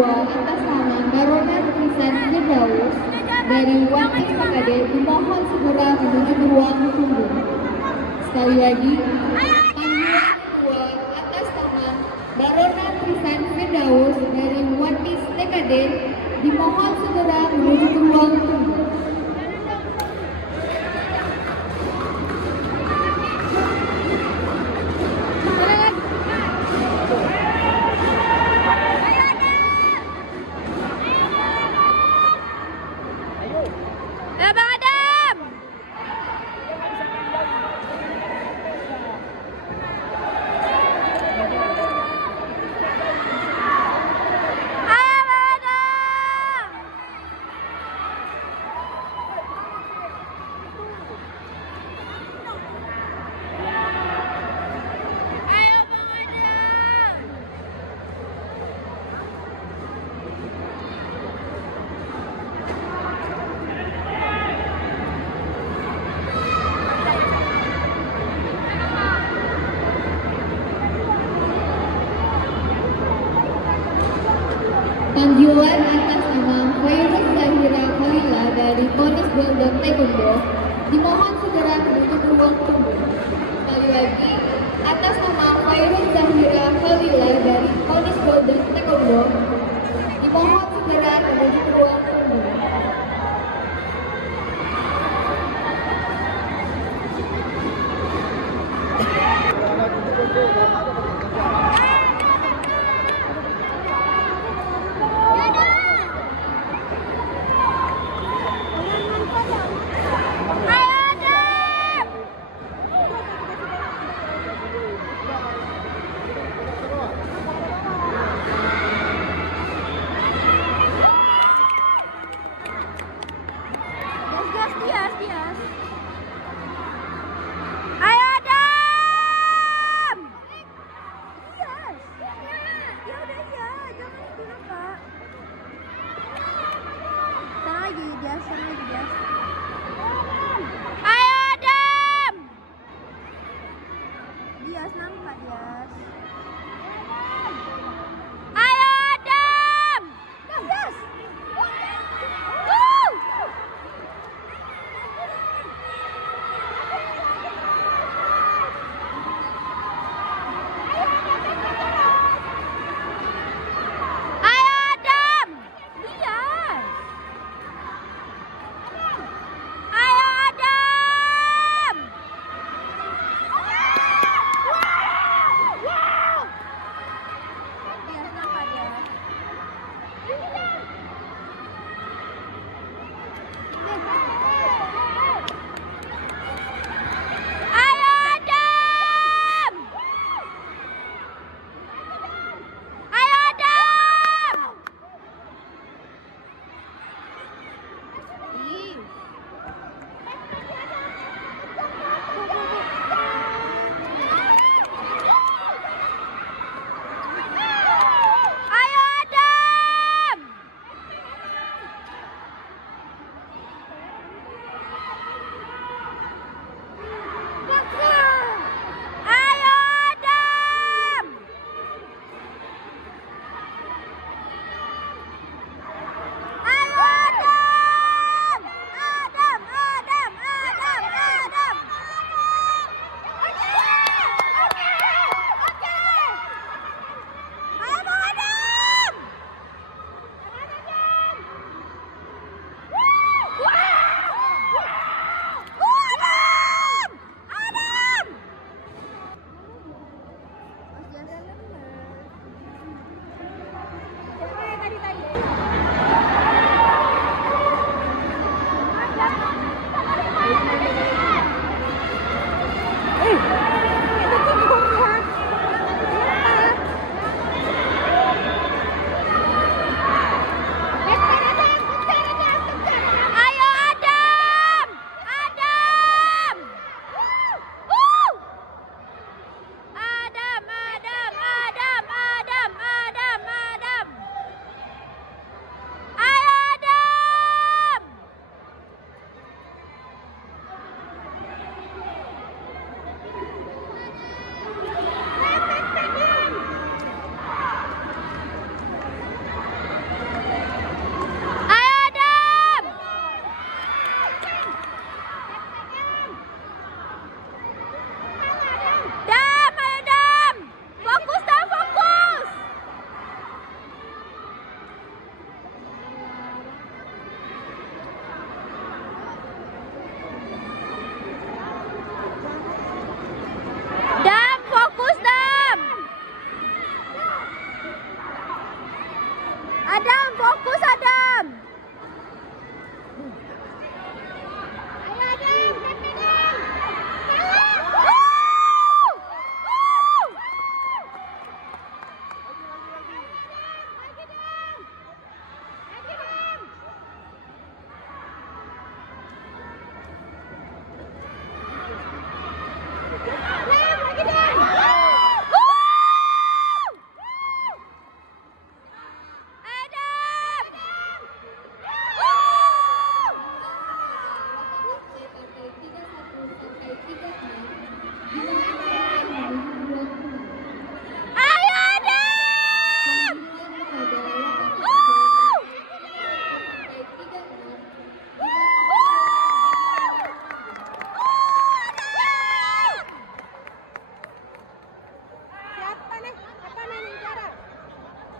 kedua atas nama Baronet Tristan Firdaus dari Wakil PKD dimohon segera menuju ke ruang tunggu. Sekali lagi, panggilan kedua atas nama Baronet Tristan Firdaus dari Wakil PKD dimohon segera menuju ke ruang tunggu. Bang Adam. Ayo Bang Adam. Ayo Bang Adam. Panggilan atas nama Khairul Zahira Khalila dari Ponis Golden Taekwondo dimohon segera menuju ke ruang tunggu. Sekali lagi, atas nama Khairul Zahira Khalila dari Ponis Golden Taekwondo dimohon segera menuju ke ruang tunggu. Ayo Adam. Gas, Dias. Ayo Adam. Dias. Ya udah ya, jangan dulu Kak. Sana lagi Dias.